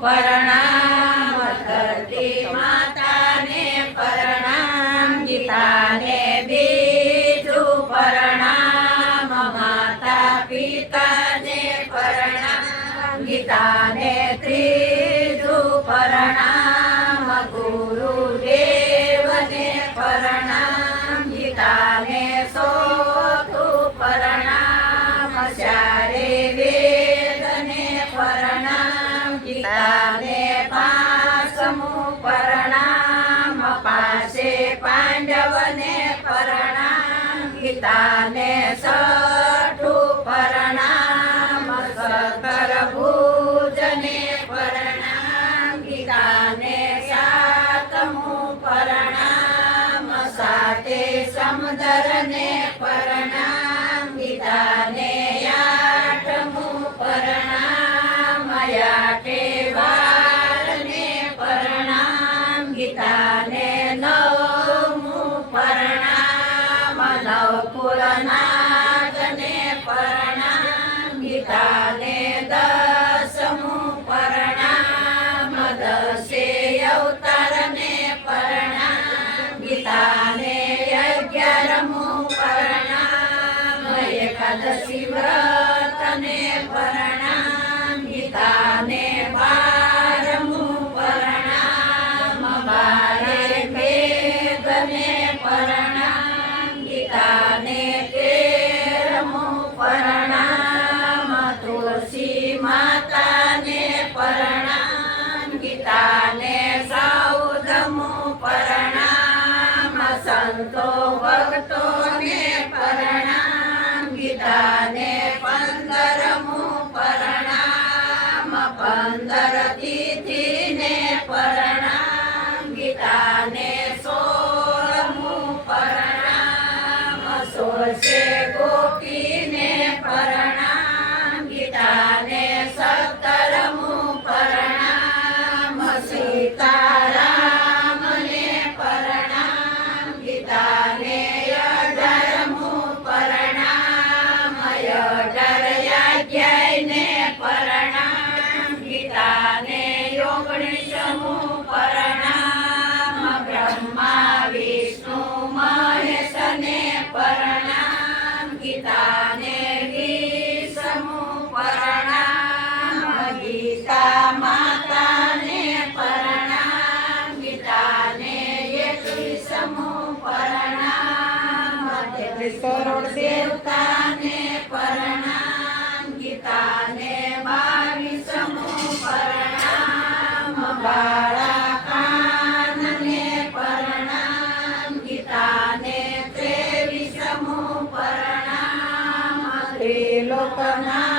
પરણામ ધરતી માતાને પરણામ ગીતાને બીજું પરણામ માતા પિતાને પરણામ ગીતા પિતાને સઠું પરણામ સતરભૂજને પરણામ પિતાને સાતમું પરણામ સાતે સમદરને પર ગોકુળનાથને પરણામ ગીતા たね。વિસ્ફોરોડ સે તાને પરણામ ગીતાને બાવીસમો પરણામ બાળા કાનને પરણામ ગીતાને ત્રેવીસમો પરણામ ત્રિલોકના